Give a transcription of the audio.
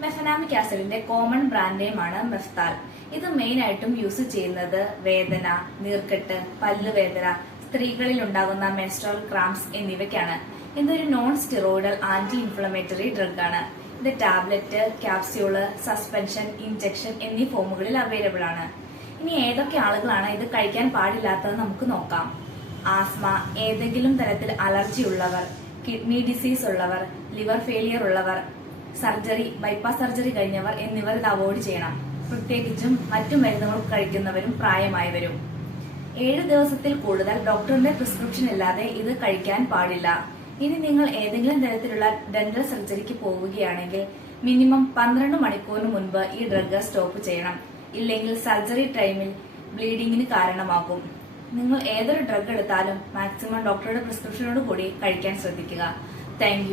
ഗ്ലൂട്ടാനാമിക് ആസിഡിന്റെ common brand നെയിമാണ് Meftal ഇത് main ആയിട്ടും use ചെയ്യുന്നത് വേദന നീർക്കെട്ട് പല്ലുവേദന സ്ത്രീകളിൽ ഉണ്ടാകുന്ന മെസ്ട്രോൾ ക്രാംസ് എന്നിവയ്ക്കാണ്. ഇതൊരു non steroidal anti inflammatory drug ആണ്. ഇത് ടാബ്ലറ്റ് ക്യാപ്സ്യൂൾ സസ്പെൻഷൻ ഇഞ്ചക്ഷൻ എന്നീ ഫോമുകളിൽ അവൈലബിൾ ആണ്. ഇനി ഏതൊക്കെ ആളുകളാണ് ഇത് കഴിക്കാൻ പാടില്ലാത്തത് നമുക്ക് നോക്കാം. ആസ്മ ഏതെങ്കിലും തരത്തിൽ അലർജി ഉള്ളവർ കിഡ്നി ഡിസീസ് ഉള്ളവർ ലിവർ ഫെയിലിയർ ഉള്ളവർ സർജറി ബൈപ്പാസ് സർജറി കഴിഞ്ഞവർ എന്നിവർ ഇത് അവോയ്ഡ് ചെയ്യണം. പ്രത്യേകിച്ചും മറ്റു മരുന്നുകൾ കഴിക്കുന്നവരും പ്രായമായവരും. ഏഴ് ദിവസത്തിൽ കൂടുതൽ ഡോക്ടറിന്റെ പ്രിസ്ക്രിപ്ഷൻ ഇല്ലാതെ ഇത് കഴിക്കാൻ പാടില്ല. ഇനി നിങ്ങൾ ഏതെങ്കിലും തരത്തിലുള്ള ഡെന്റൽ സർജറിക്ക് പോവുകയാണെങ്കിൽ മിനിമം പന്ത്രണ്ട് മണിക്കൂറിന് മുൻപ് ഈ ഡ്രഗ് സ്റ്റോപ്പ് ചെയ്യണം. ഇല്ലെങ്കിൽ സർജറി ടൈമിൽ ബ്ലീഡിങ്ങിന് കാരണമാകും. നിങ്ങൾ ഏതൊരു ഡ്രഗ് എടുത്താലും മാക്സിമം ഡോക്ടറുടെ പ്രിസ്ക്രിപ്ഷനോട് കൂടി കഴിക്കാൻ ശ്രദ്ധിക്കുക. താങ്ക്